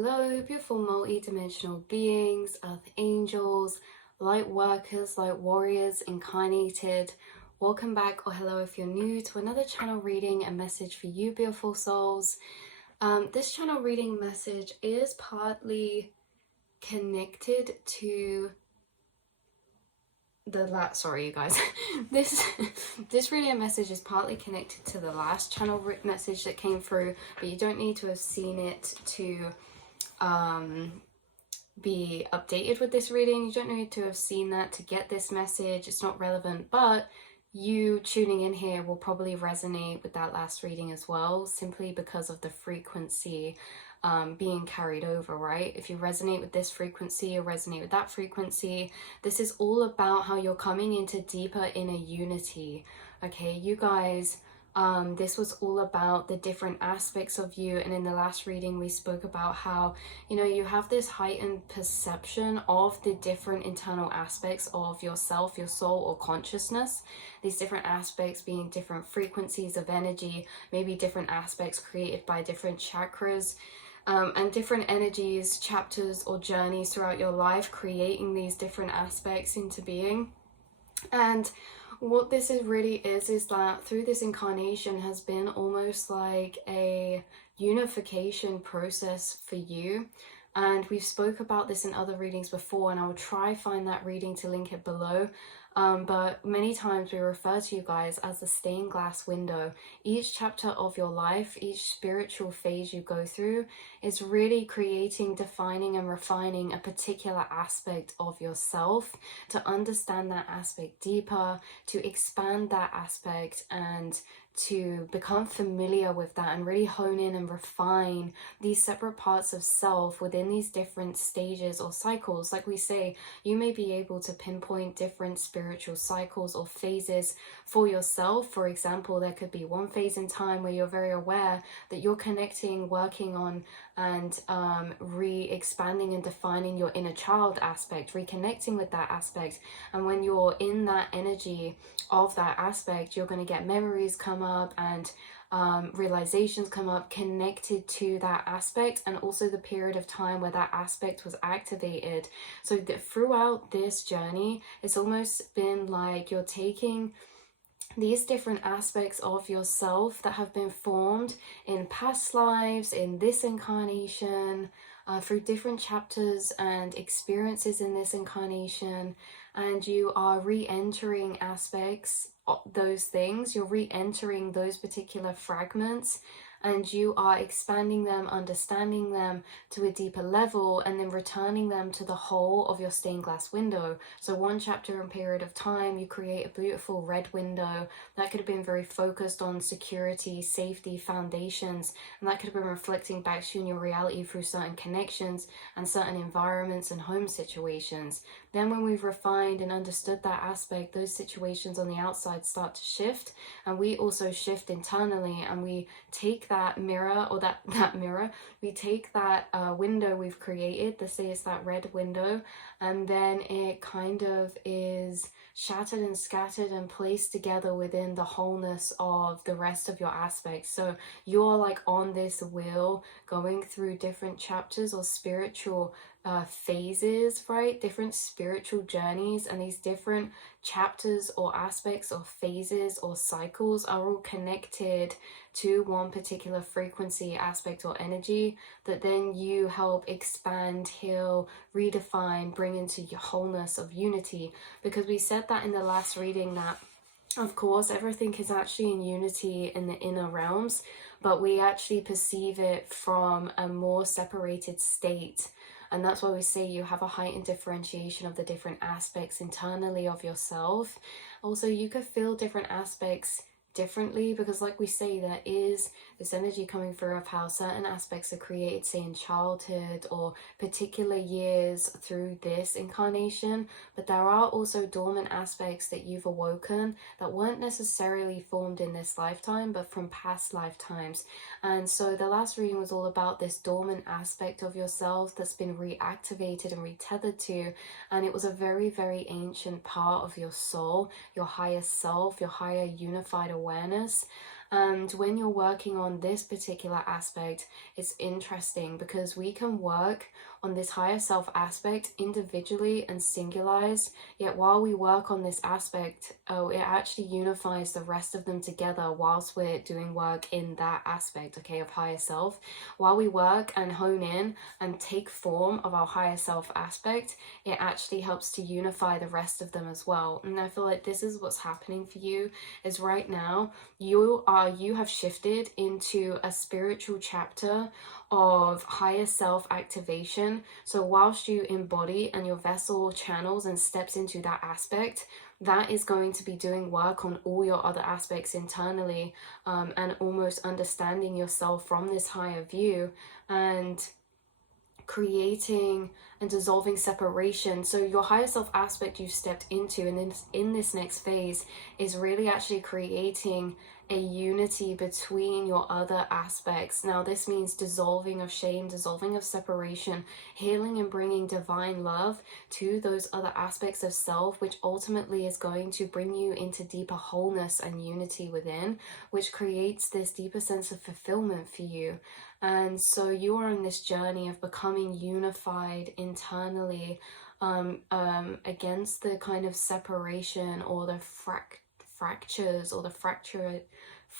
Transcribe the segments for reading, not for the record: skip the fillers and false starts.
Hello, beautiful multi-dimensional beings, earth angels, light workers, light warriors, incarnated. Welcome back, or hello if you're new, to another channel reading and message for you, beautiful souls. This channel reading message is partly connected to sorry you guys, this reading message is partly connected to the last channel message that came through, but you don't need to have seen it to be updated with this reading. You don't need to have seen that to get this message. It's not relevant, but you tuning in here will probably resonate with that last reading as well, simply because of the frequency being carried over, right? If you resonate with this frequency or resonate with that frequency, this is all about how you're coming into deeper inner unity. Okay, you guys, this was all about the different aspects of you, and in the last reading we spoke about how, you know, you have this heightened perception of the different internal aspects of yourself, your soul, or consciousness. These different aspects being different frequencies of energy, maybe different aspects created by different chakras, and different energies, chapters, or journeys throughout your life, creating these different aspects into being. And what this is that through this incarnation has been almost like a unification process for you. And we've spoke about this in other readings before, and I will try find that reading to link it below. But many times we refer to you guys as the stained glass window. Each chapter of your life, each spiritual phase you go through is really creating, defining, and refining a particular aspect of yourself, to understand that aspect deeper, to expand that aspect, and to become familiar with that and really hone in and refine these separate parts of self within these different stages or cycles. Like we say, you may be able to pinpoint different spiritual cycles or phases for yourself. For example, there could be one phase in time where you're very aware that you're connecting, working on, and re-expanding and defining your inner child aspect, reconnecting with that aspect. And when you're in that energy of that aspect, you're going to get memories come up and realizations come up connected to that aspect, and also the period of time where that aspect was activated. So that throughout this journey, it's almost been like you're taking these different aspects of yourself that have been formed in past lives, in this incarnation, through different chapters and experiences in this incarnation, and you are re-entering aspects of those things. You're re-entering those particular fragments, and you are expanding them, understanding them to a deeper level, and then returning them to the whole of your stained glass window. So one chapter and period of time, you create a beautiful red window that could have been very focused on security, safety, foundations, and that could have been reflecting back to you in your reality through certain connections and certain environments and home situations. Then when we've refined and understood that aspect, those situations on the outside start to shift, and we also shift internally, and we take that mirror, or that mirror, we take that window we've created, let's say it's that red window, and then it kind of is shattered and scattered and placed together within the wholeness of the rest of your aspects. So you're like on this wheel going through different chapters or spiritual phases, right? Different spiritual journeys, and these different chapters or aspects or phases or cycles are all connected to one particular frequency, aspect, or energy that then you help expand, heal, redefine, bring into your wholeness of unity. Because we said that in the last reading that, of course, everything is actually in unity in the inner realms, but we actually perceive it from a more separated state. And that's why we say you have a heightened differentiation of the different aspects internally of yourself. Also, you could feel different aspects differently, because like we say, there is this energy coming through of how certain aspects are created, say in childhood or particular years through this incarnation, but there are also dormant aspects that you've awoken that weren't necessarily formed in this lifetime but from past lifetimes. And so the last reading was all about this dormant aspect of yourself that's been reactivated and retethered to, and it was a very, very ancient part of your soul, your higher self, your higher unified awareness. And when you're working on this particular aspect, it's interesting because we can work on this higher self aspect individually and singularized, yet while we work on this aspect, it actually unifies the rest of them together whilst we're doing work in that aspect, okay, of higher self. While we work and hone in and take form of our higher self aspect, it actually helps to unify the rest of them as well. And I feel like this is what's happening for you, is right now you have shifted into a spiritual chapter of higher self activation. So whilst you embody and your vessel channels and steps into that aspect, that is going to be doing work on all your other aspects internally, and almost understanding yourself from this higher view and creating and dissolving separation. So your higher self aspect you've stepped into and in this next phase is really actually creating a unity between your other aspects. Now this means dissolving of shame, dissolving of separation, healing and bringing divine love to those other aspects of self, which ultimately is going to bring you into deeper wholeness and unity within, which creates this deeper sense of fulfillment for you. And so you are on this journey of becoming unified internally, against the kind of separation or the fractures or the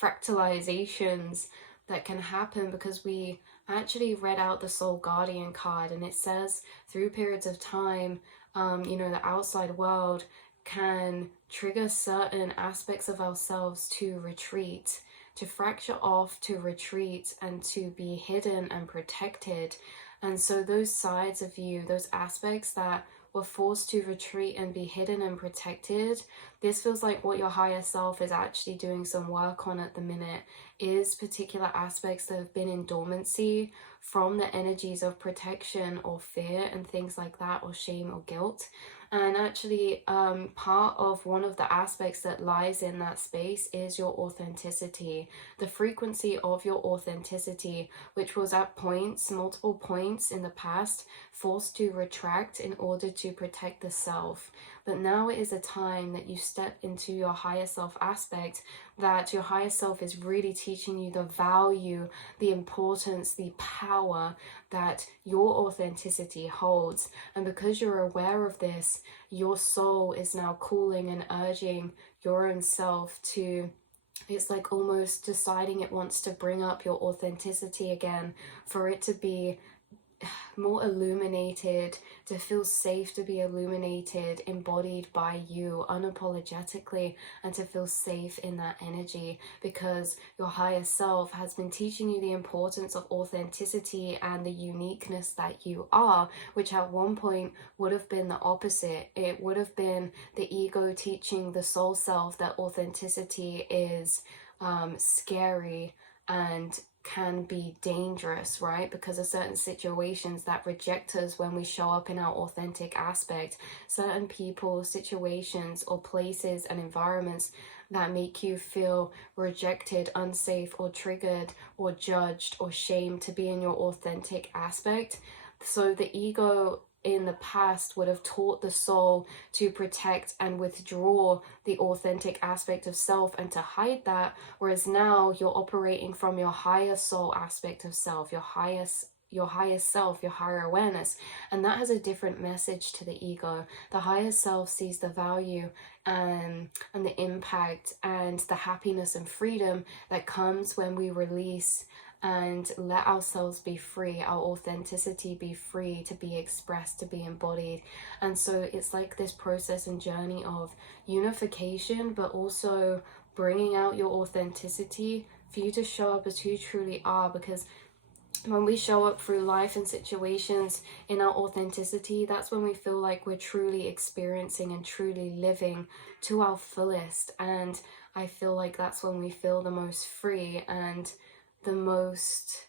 fractalizations that can happen, because we actually read out the Soul Guardian card, and it says through periods of time, the outside world can trigger certain aspects of ourselves to retreat, to fracture off, to retreat, and to be hidden and protected. And so those sides of you, those aspects that were forced to retreat and be hidden and protected, this feels like what your higher self is actually doing some work on at the minute, is particular aspects that have been in dormancy from the energies of protection or fear and things like that, or shame or guilt. And actually, part of one of the aspects that lies in that space is your authenticity, the frequency of your authenticity, which was at points, multiple points in the past, forced to retract in order to protect the self. But now it is a time that you step into your higher self aspect, that your higher self is really teaching you the value, the importance, the power that your authenticity holds. And because you're aware of this, your soul is now calling and urging your own self to, it's like almost deciding it wants to bring up your authenticity again, for it to be more illuminated, to feel safe to be illuminated, embodied by you unapologetically, and to feel safe in that energy, because your higher self has been teaching you the importance of authenticity and the uniqueness that you are, which at one point would have been the opposite. It would have been the ego teaching the soul self that authenticity is scary and can be dangerous, right? Because of certain situations that reject us when we show up in our authentic aspect, certain people, situations, or places and environments that make you feel rejected, unsafe, or triggered, or judged, or shamed to be in your authentic aspect. So the ego in the past would have taught the soul to protect and withdraw the authentic aspect of self and to hide that, whereas now you're operating from your higher soul aspect of self, your highest self, your higher awareness, and that has a different message to the ego. The higher self sees the value and the impact and the happiness and freedom that comes when we release and let ourselves be free, our authenticity be free to be expressed, to be embodied. And so it's like this process and journey of unification, but also bringing out your authenticity for you to show up as who you truly are. Because when we show up through life and situations in our authenticity, that's when we feel like we're truly experiencing and truly living to our fullest. And I feel like that's when we feel the most free and the most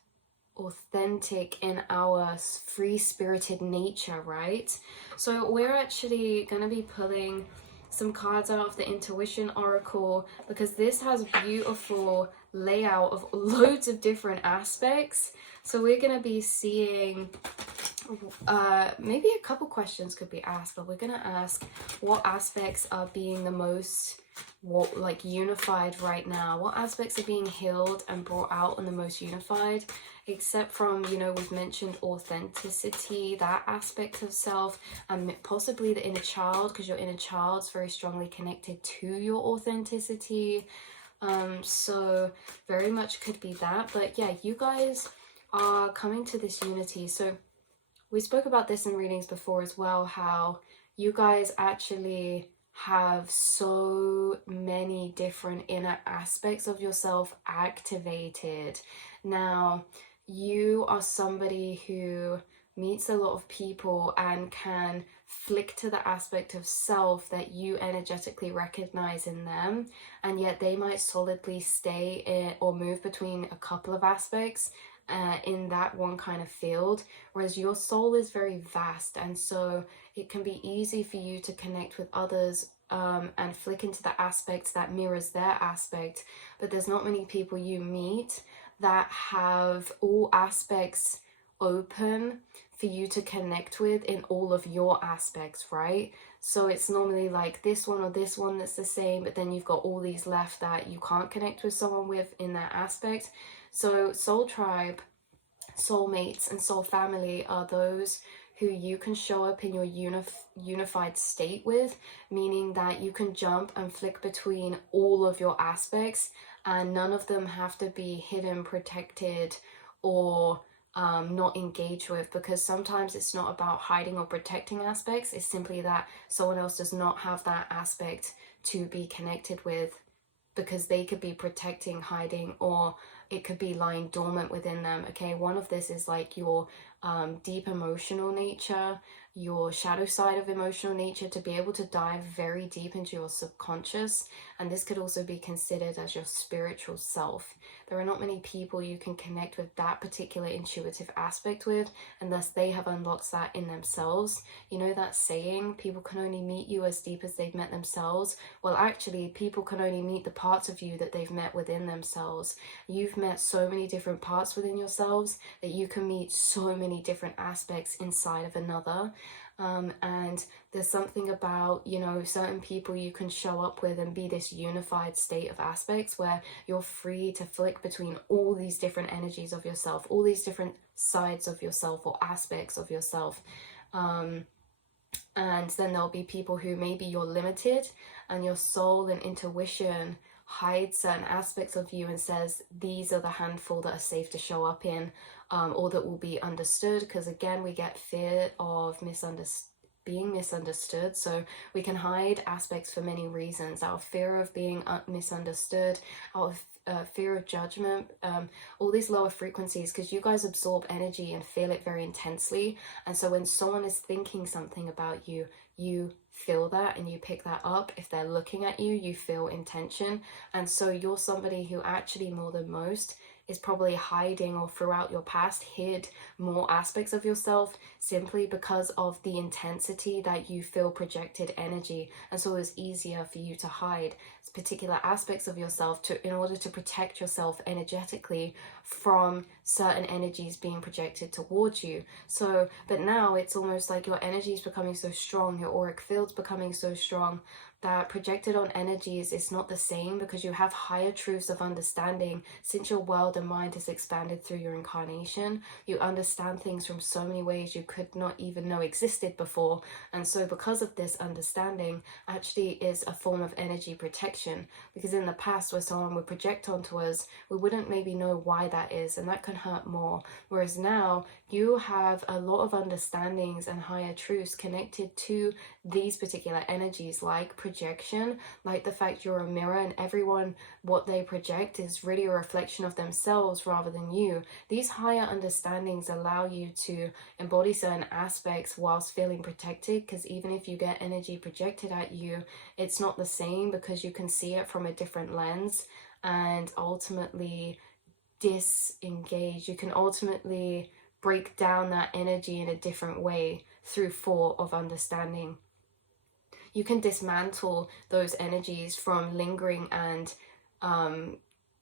authentic in our free-spirited nature, right? So we're actually going to be pulling some cards out of the Intuition Oracle, because this has beautiful layout of loads of different aspects. So we're going to be seeing maybe a couple questions could be asked, but we're gonna ask what aspects are being the most like unified right now. What aspects are being healed and brought out and the most unified, except from, you know, we've mentioned authenticity, that aspect of self, and possibly the inner child, because your inner child's very strongly connected to your authenticity. So very much could be that. But yeah, you guys are coming to this unity. So we spoke about this in readings before as well, how you guys actually have so many different inner aspects of yourself activated. Now, you are somebody who meets a lot of people and can flick to the aspect of self that you energetically recognize in them, and yet they might solidly stay in or move between a couple of aspects in that one kind of field, whereas your soul is very vast, and so it can be easy for you to connect with others and flick into the aspects that mirrors their aspect. But there's not many people you meet that have all aspects open for you to connect with in all of your aspects, right? So it's normally like this one or this one that's the same, but then you've got all these left that you can't connect with someone with in that aspect. So soul tribe, soulmates, and soul family are those who you can show up in your unified state with, meaning that you can jump and flick between all of your aspects, and none of them have to be hidden, protected, or not engaged with, because sometimes it's not about hiding or protecting aspects, it's simply that someone else does not have that aspect to be connected with, because they could be protecting, hiding, or it could be lying dormant within them. Okay, one of this is like your deep emotional nature, your shadow side of emotional nature, to be able to dive very deep into your subconscious, and this could also be considered as your spiritual self. There are not many people you can connect with that particular intuitive aspect with unless they have unlocked that in themselves. You know that saying, people can only meet you as deep as they've met themselves? Well, actually, people can only meet the parts of you that they've met within themselves. You've met so many different parts within yourselves that you can meet so many different aspects inside of another. And there's something about, you know, certain people you can show up with and be this unified state of aspects where you're free to flick between all these different energies of yourself, all these different sides of yourself or aspects of yourself. And then there'll be people who maybe you're limited and your soul and intuition hides certain aspects of you and says these are the handful that are safe to show up in, or that will be understood, because again we get fear of being misunderstood. So we can hide aspects for many reasons: out of fear of being misunderstood, out of fear of judgment, all these lower frequencies, because you guys absorb energy and feel it very intensely. And so when someone is thinking something about you, you feel that and you pick that up. If they're looking at you, you feel intention. And so you're somebody who actually, more than most, is probably hiding, or throughout your past hid more aspects of yourself simply because of the intensity that you feel projected energy. And so it's easier for you to hide particular aspects of yourself in order to protect yourself energetically from certain energies being projected towards you. So, but now it's almost like your energy is becoming so strong, your auric field's becoming so strong, that projected on energies is not the same, because you have higher truths of understanding. Since your world and mind has expanded through your incarnation, you understand things from so many ways you could not even know existed before. And so because of this understanding actually is a form of energy protection, because in the past where someone would project onto us, we wouldn't maybe know why that is, and that can hurt more. Whereas now you have a lot of understandings and higher truths connected to these particular energies, like projection, like the fact you're a mirror and everyone, what they project is really a reflection of themselves rather than you. These higher understandings allow you to embody certain aspects whilst feeling protected, because even if you get energy projected at you, it's not the same, because you can see it from a different lens and ultimately disengage. You can ultimately break down that energy in a different way through thought of understanding. You can dismantle those energies from lingering and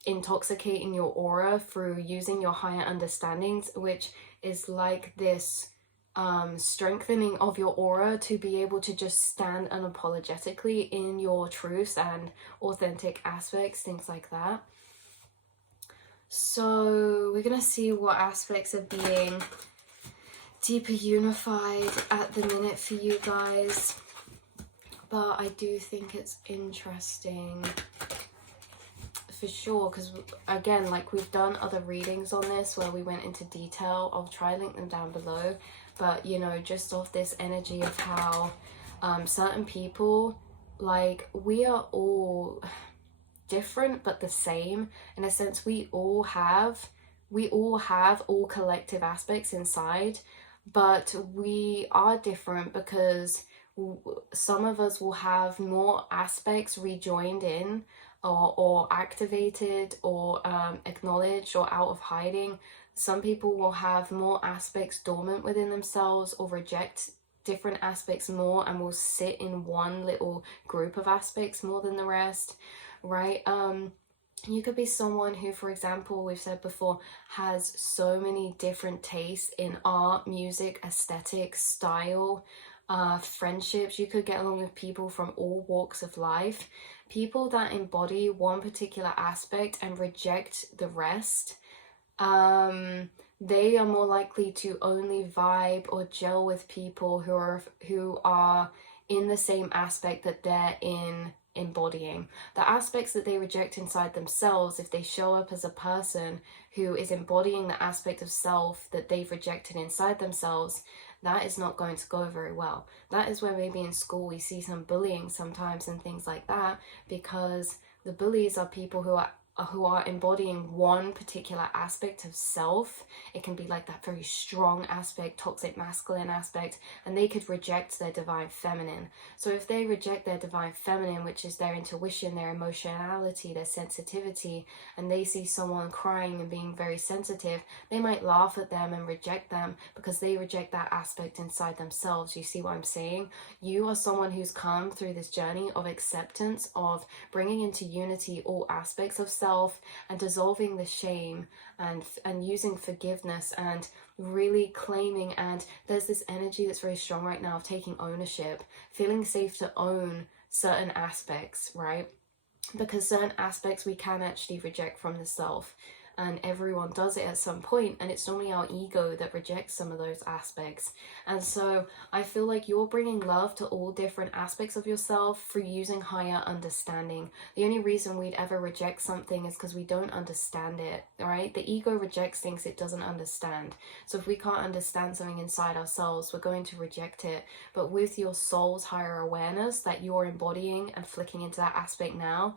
intoxicating your aura through using your higher understandings, which is like this strengthening of your aura to be able to just stand unapologetically in your truths and authentic aspects, things like that. So we're gonna see what aspects are being deeper unified at the minute for you guys. But I do think it's interesting for sure, because again, like we've done other readings on this where we went into detail. I'll try and link them down below, but you know, just off this energy of how certain people, like, we are all different but the same in a sense. We all have all collective aspects inside, but we are different because some of us will have more aspects rejoined in, or activated, or acknowledged, or out of hiding. Some people will have more aspects dormant within themselves, or reject different aspects more and will sit in one little group of aspects more than the rest, right? You could be someone who, for example, we've said before, has so many different tastes in art, music, aesthetics, style, friendships. You could get along with people from all walks of life. People that embody one particular aspect and reject the rest, they are more likely to only vibe or gel with people who are in the same aspect that they're embodying. The aspects that they reject inside themselves, if they show up as a person who is embodying the aspect of self that they've rejected inside themselves, that is not going to go very well. That is where maybe in school we see some bullying sometimes and things like that, because the bullies are people who are embodying one particular aspect of self. It can be like that very strong aspect, toxic masculine aspect, and they could reject their divine feminine. So if they reject their divine feminine, which is their intuition, their emotionality, their sensitivity, and they see someone crying and being very sensitive, they might laugh at them and reject them because they reject that aspect inside themselves. You see what I'm saying? You are someone who's come through this journey of acceptance, of bringing into unity all aspects of self, and dissolving the shame, and using forgiveness, and really claiming. And there's this energy that's very strong right now of taking ownership, feeling safe to own certain aspects, right? Because certain aspects we can actually reject from the self, and everyone does it at some point, and it's normally our ego that rejects some of those aspects. And so I feel like you're bringing love to all different aspects of yourself through using higher understanding. The only reason we'd ever reject something is because we don't understand it, right? The ego rejects things it doesn't understand. So if we can't understand something inside ourselves, we're going to reject it. But with your soul's higher awareness that you're embodying and flicking into that aspect now,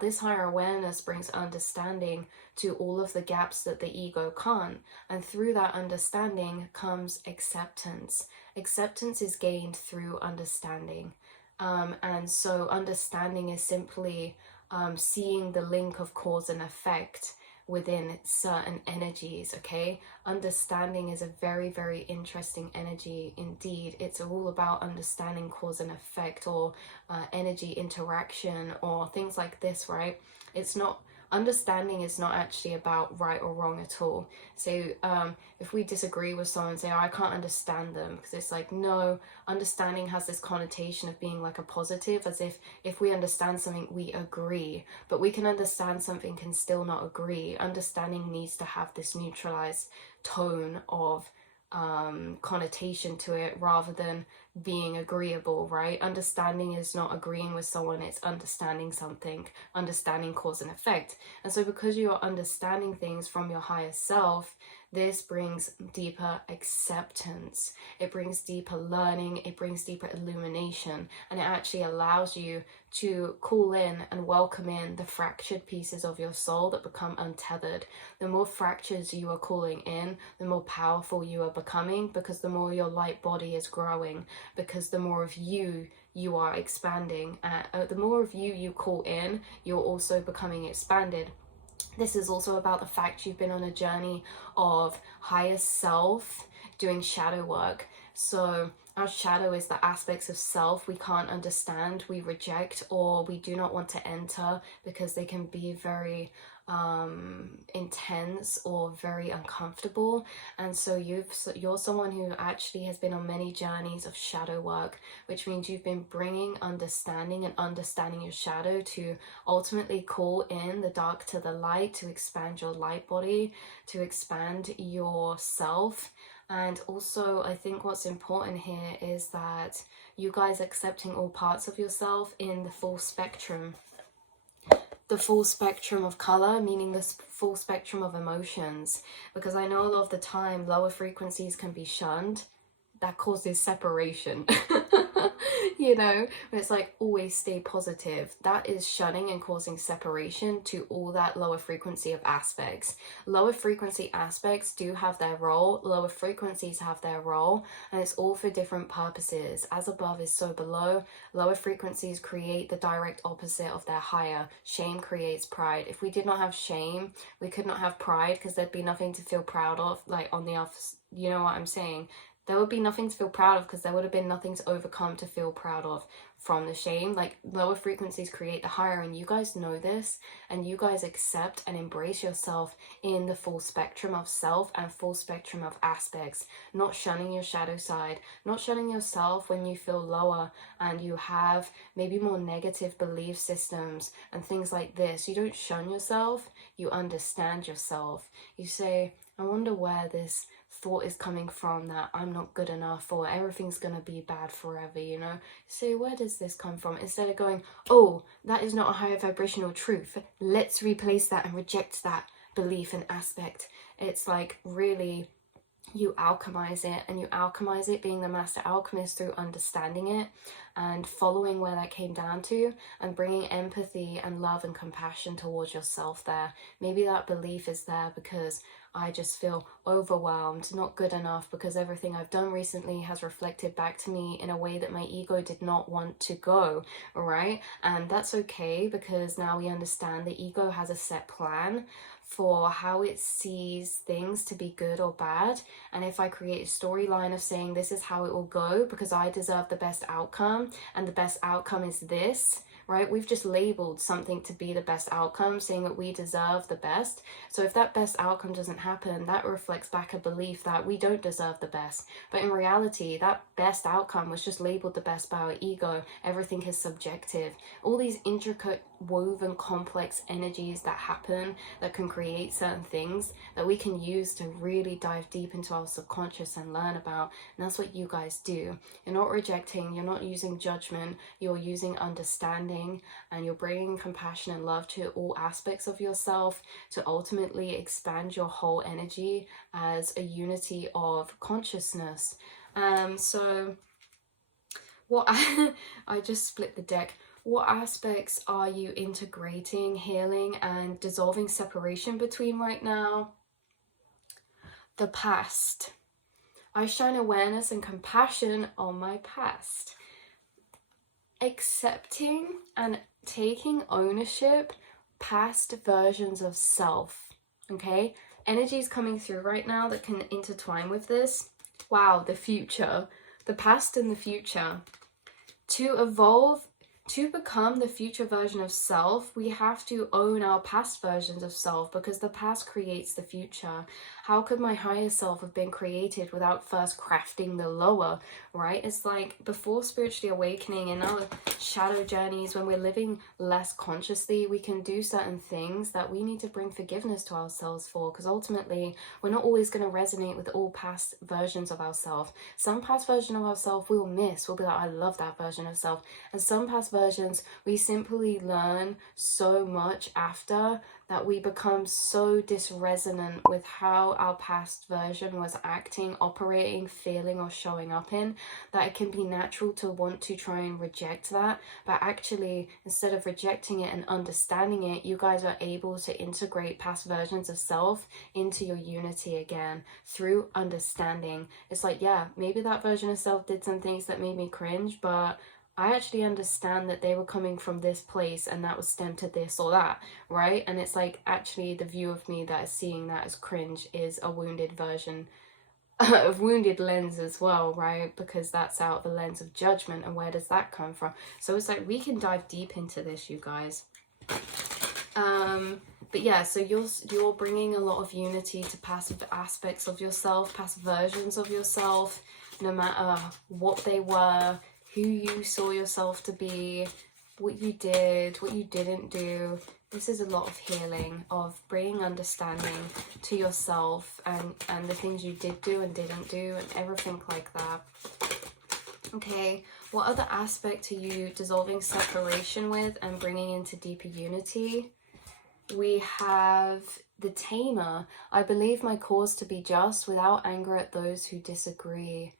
this higher awareness brings understanding to all of the gaps that the ego can't. And through that understanding comes acceptance. Acceptance is gained through understanding. And so understanding is simply seeing the link of cause and effect within certain energies, okay? Understanding is a very, very interesting energy indeed. It's all about understanding cause and effect, or energy interaction, or things like this, right? It's not, understanding is not actually about right or wrong at all. So if we disagree with someone, say, oh, I can't understand them, because it's like, no, understanding has this connotation of being like a positive, as if we understand something, we agree. But we can understand something, can still not agree. Understanding needs to have this neutralized tone of connotation to it, rather than being agreeable, right? Understanding is not agreeing with someone, it's understanding something, understanding cause and effect. And so because you are understanding things from your higher self, this brings deeper acceptance, it brings deeper learning, it brings deeper illumination, and it actually allows you to call in and welcome in the fractured pieces of your soul that become untethered. The more fractures you are calling in, the more powerful you are becoming, because the more your light body is growing, because the more of you are expanding. The more of you call in, you're also becoming expanded. This is also about the fact you've been on a journey of higher self, doing shadow work. So our shadow is the aspects of self we can't understand, we reject, or we do not want to enter, because they can be very intense or very uncomfortable. And so you're someone who actually has been on many journeys of shadow work, which means you've been bringing understanding and understanding your shadow to ultimately call in the dark to the light, to expand your light body, to expand yourself. And also, I think what's important here is that you guys accepting all parts of yourself in the full spectrum. The full spectrum of color, meaning the full spectrum of emotions. Because I know a lot of the time lower frequencies can be shunned. That causes separation. You know, it's like always stay positive. That is shunning and causing separation to all that lower frequency of aspects. Lower frequency aspects do have their role, lower frequencies have their role, and it's all for different purposes. As above is so below. Lower frequencies create the direct opposite of their higher. Shame creates pride. If we did not have shame, we could not have pride, because there'd be nothing to feel proud of, like on the other, you know what I'm saying? There would be nothing to feel proud of, because there would have been nothing to overcome to feel proud of from the shame. Like, lower frequencies create the higher, and you guys know this, and you guys accept and embrace yourself in the full spectrum of self and full spectrum of aspects, not shunning your shadow side, not shunning yourself when you feel lower and you have maybe more negative belief systems and things like this. You don't shun yourself, you understand yourself. You say, I wonder where this thought is coming from, that I'm not good enough or everything's gonna be bad forever, you know. So where does this come from? Instead of going, oh, that is not a higher vibrational truth, let's replace that and reject that belief and aspect. It's like, really, you alchemize it, and you alchemize it being the master alchemist through understanding it and following where that came down to, and bringing empathy and love and compassion towards yourself there. Maybe that belief is there because I just feel overwhelmed, not good enough, because everything I've done recently has reflected back to me in a way that my ego did not want to go, all right? And that's okay, because now we understand the ego has a set plan for how it sees things to be good or bad. And if I create a storyline of saying this is how it will go because I deserve the best outcome, and the best outcome is this, right? We've just labeled something to be the best outcome, saying that we deserve the best. So if that best outcome doesn't happen, that reflects back a belief that we don't deserve the best. But in reality, that best outcome was just labeled the best by our ego. Everything is subjective. All these intricate, woven, complex energies that happen, that can create certain things that we can use to really dive deep into our subconscious and learn about. And that's what you guys do. You're not rejecting, you're not using judgment, you're using understanding, and you're bringing compassion and love to all aspects of yourself to ultimately expand your whole energy as a unity of consciousness. So what I just split the deck. What aspects are you integrating, healing, and dissolving separation between right now? The past. I shine awareness and compassion on my past. Accepting and taking ownership, past versions of self, okay? Energies coming through right now that can intertwine with this. Wow, the future, the past and the future. To evolve, to become the future version of self, we have to own our past versions of self, because the past creates the future. How could my higher self have been created without first crafting the lower, right? It's like before spiritually awakening in our shadow journeys, when we're living less consciously, we can do certain things that we need to bring forgiveness to ourselves for, because ultimately we're not always going to resonate with all past versions of ourselves. Some past version of ourselves we'll miss, we'll be like, I love that version of self. And some past versions we simply learn so much after that we become so disresonant with how our past version was acting, operating, feeling, or showing up in, that it can be natural to want to try and reject that. But actually, instead of rejecting it and understanding it, you guys are able to integrate past versions of self into your unity again through understanding. It's like, yeah, maybe that version of self did some things that made me cringe, but I actually understand that they were coming from this place and that was stemmed to this or that, right? And it's like, actually the view of me that is seeing that as cringe is a wounded version of wounded lens as well, right? Because that's out the lens of judgment, and where does that come from? So it's like we can dive deep into this, you guys. But yeah, so you're bringing a lot of unity to passive aspects of yourself, passive versions of yourself, no matter what they were, who you saw yourself to be, what you did, what you didn't do. This is a lot of healing, of bringing understanding to yourself and the things you did do and didn't do and everything like that. Okay, what other aspect are you dissolving separation with and bringing into deeper unity? We have the Tamer. I believe my cause to be just without anger at those who disagree.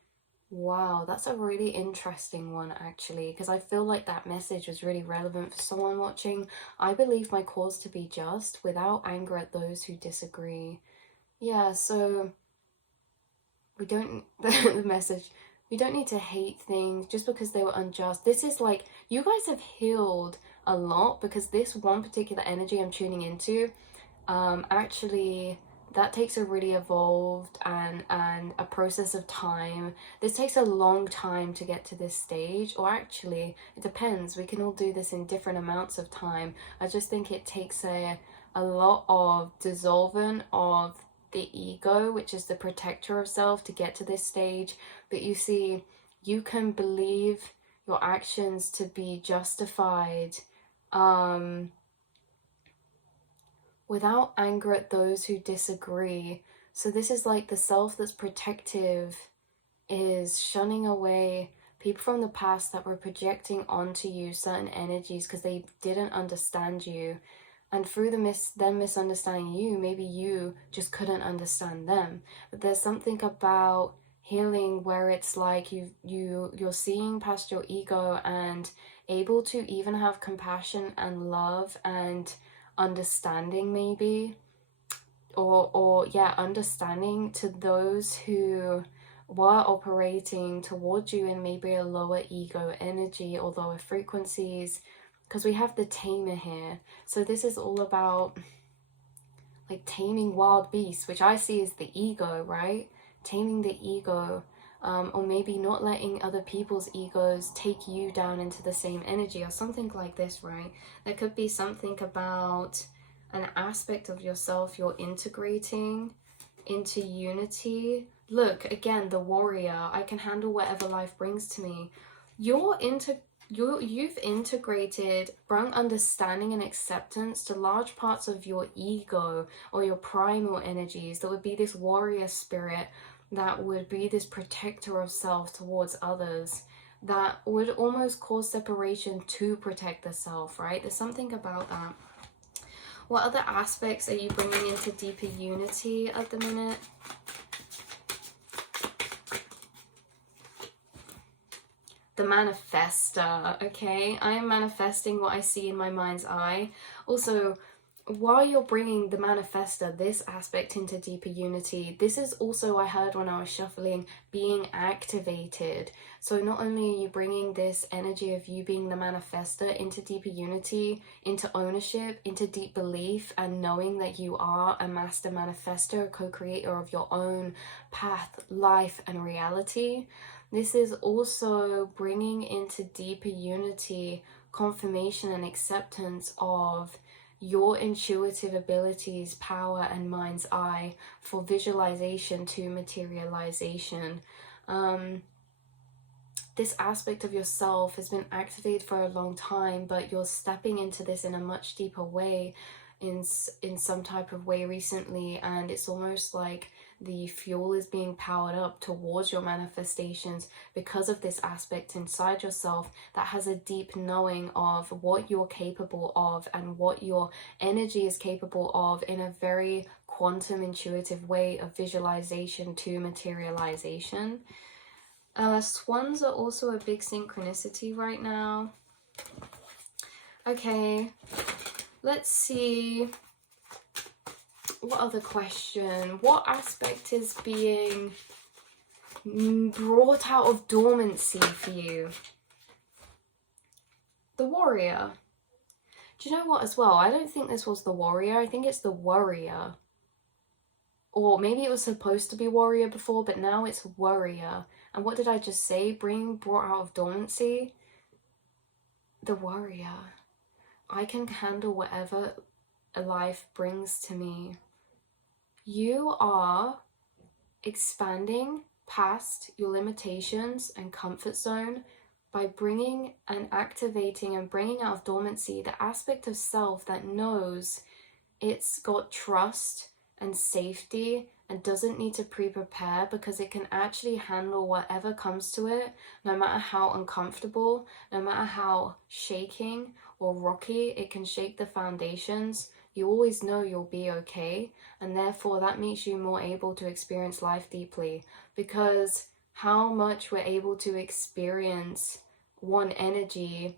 Wow, that's a really interesting one actually, because I feel like that message was really relevant for someone watching. I believe my cause to be just without anger at those who disagree. Yeah, so we don't, the message, we don't need to hate things just because they were unjust. This is like, you guys have healed a lot, because this one particular energy I'm tuning into, actually, that takes a really evolved and a process of time. This takes a long time to get to this stage, or actually, it depends. We can all do this in different amounts of time. I just think it takes a lot of dissolving of the ego, which is the protector of self, to get to this stage. But you see, you can believe your actions to be justified without anger at those who disagree. So this is like the self that's protective is shunning away people from the past that were projecting onto you certain energies because they didn't understand you. And through them misunderstanding you, maybe you just couldn't understand them. But there's something about healing where it's like you're seeing past your ego and able to even have compassion and love and understanding, maybe, or yeah, understanding to those who were operating towards you in maybe a lower ego energy or lower frequencies, because we have the tamer here. So this is all about like taming wild beasts, which I see as the ego, right? Taming the ego, or maybe not letting other people's egos take you down into the same energy or something like this, right? There could be something about an aspect of yourself you're integrating into unity. Look, again, the warrior. I can handle whatever life brings to me. You've integrated, brought understanding and acceptance to large parts of your ego or your primal energies. That would be this warrior spirit, that would be this protector of self towards others, that would almost cause separation to protect the self, right? There's something about that. What other aspects are you bringing into deeper unity at the minute? The manifester, okay? I am manifesting what I see in my mind's eye. Also, while you're bringing the manifester, this aspect into deeper unity, this is also, I heard when I was shuffling, being activated. So not only are you bringing this energy of you being the manifester into deeper unity, into ownership, into deep belief, and knowing that you are a master manifester, a co-creator of your own path, life, and reality. This is also bringing into deeper unity confirmation and acceptance of your intuitive abilities, power, and mind's eye for visualization to materialization. This aspect of yourself has been activated for a long time, but you're stepping into this in a much deeper way, in some type of way recently, and it's almost like the fuel is being powered up towards your manifestations because of this aspect inside yourself that has a deep knowing of what you're capable of and what your energy is capable of in a very quantum intuitive way of visualization to materialization. Swans are also a big synchronicity right now. Okay, let's see. What other question? What aspect is being brought out of dormancy for you? The warrior. Do you know what as well? I don't think this was the warrior. I think it's the worrier. Or maybe it was supposed to be warrior before, but now it's worrier. And what did I just say? Brought out of dormancy? The warrior. I can handle whatever life brings to me. You are expanding past your limitations and comfort zone by bringing and activating and bringing out of dormancy the aspect of self that knows it's got trust and safety and doesn't need to pre-prepare, because it can actually handle whatever comes to it, no matter how uncomfortable, no matter how shaking or rocky it can shake the foundations. You always know you'll be okay, and therefore that makes you more able to experience life deeply, because how much we're able to experience one energy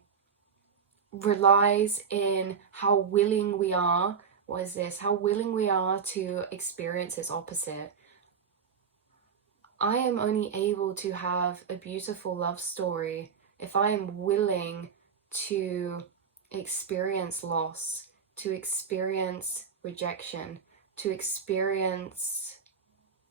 relies in how willing we are how willing we are to experience its opposite. I am only able to have a beautiful love story if I am willing to experience loss, to experience rejection, to experience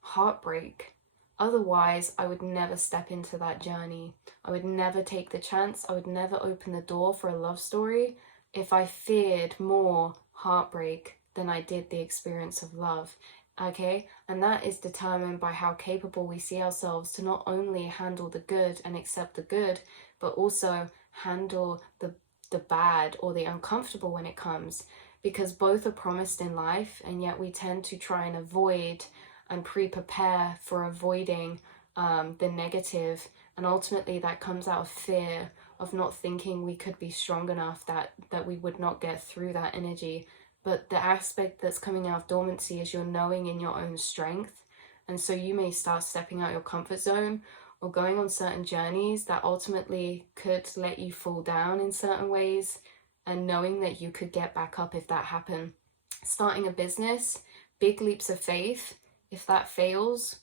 heartbreak. Otherwise, I would never step into that journey. I would never take the chance. I would never open the door for a love story if I feared more heartbreak than I did the experience of love. Okay? And that is determined by how capable we see ourselves to not only handle the good and accept the good, but also handle the bad or the uncomfortable when it comes. Because both are promised in life, and yet we tend to try and avoid and pre-prepare for avoiding the negative, and ultimately that comes out of fear of not thinking we could be strong enough, that we would not get through that energy. But the aspect that's coming out of dormancy is your knowing in your own strength, and so you may start stepping out your comfort zone or going on certain journeys that ultimately could let you fall down in certain ways, and knowing that you could get back up if that happened. Starting a business, big leaps of faith. If that fails,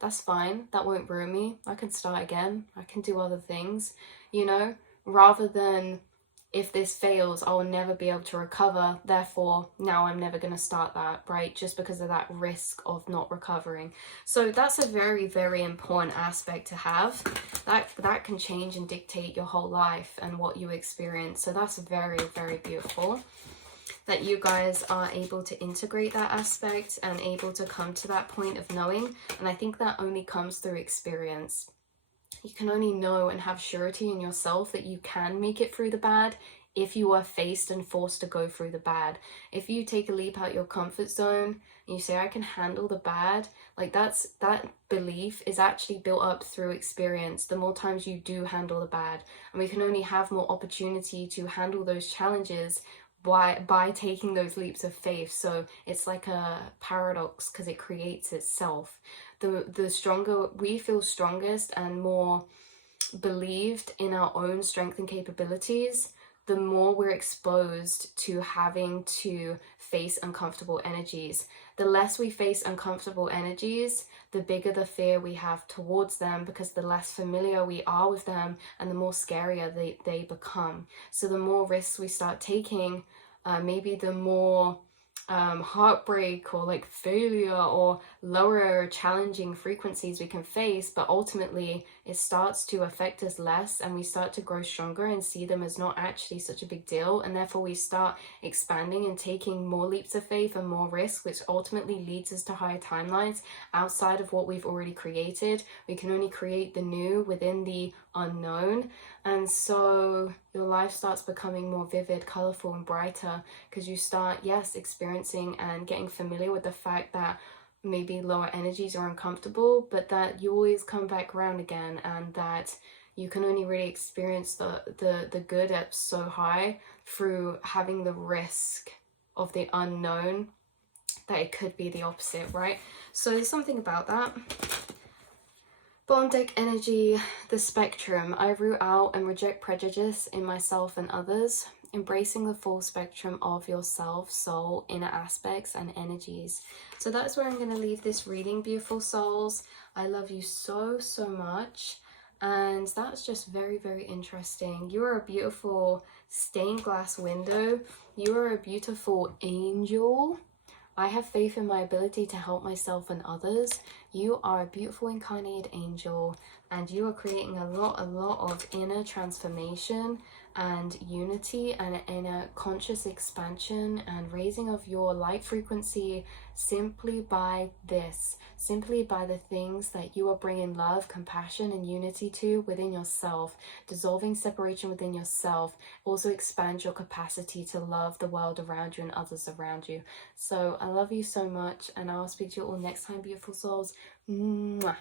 that's fine. That won't ruin me. I can start again. I can do other things, rather than if this fails, I will never be able to recover. Therefore, now I'm never going to start that, right? Just because of that risk of not recovering. So that's a very, very important aspect to have. That can change and dictate your whole life and what you experience. So that's very, very beautiful that you guys are able to integrate that aspect and able to come to that point of knowing. And I think that only comes through experience. You can only know and have surety in yourself that you can make it through the bad if you are faced and forced to go through the bad. If you take a leap out your comfort zone and you say, I can handle the bad, like that belief is actually built up through experience. The more times you do handle the bad, and we can only have more opportunity to handle those challenges by taking those leaps of faith. So it's like a paradox because it creates itself. The stronger we feel strongest and more believed in our own strength and capabilities, the more we're exposed to having to face uncomfortable energies. The less we face uncomfortable energies, the bigger the fear we have towards them, because the less familiar we are with them and the more scarier they become. So the more risks we start taking, maybe the more heartbreak or like failure or lower challenging frequencies we can face, but ultimately it starts to affect us less, and we start to grow stronger and see them as not actually such a big deal, and therefore we start expanding and taking more leaps of faith and more risk, which ultimately leads us to higher timelines outside of what we've already created. We can only create the new within the unknown, and so your life starts becoming more vivid, colorful, and brighter, because you start, yes, experiencing and getting familiar with the fact that maybe lower energies are uncomfortable, but that you always come back around again, and that you can only really experience the good at so high through having the risk of the unknown, that it could be the opposite, right? So there's something about that. Bottom deck energy, the spectrum. I root out and reject prejudice in myself and others, embracing the full spectrum of yourself, soul, inner aspects, and energies. So that's where I'm going to leave this reading, beautiful souls. I love you so, so much. And that's just very, very interesting. You are a beautiful stained glass window. You are a beautiful angel. I have faith in my ability to help myself and others. You are a beautiful incarnated angel, and you are creating a lot of inner transformation and unity and inner conscious expansion and raising of your light frequency simply by this, simply by the things that you are bringing love, compassion, and unity to within yourself. Dissolving separation within yourself also expands your capacity to love the world around you and others around you. So I love you so much, and I'll speak to you all next time, beautiful souls. Mwah.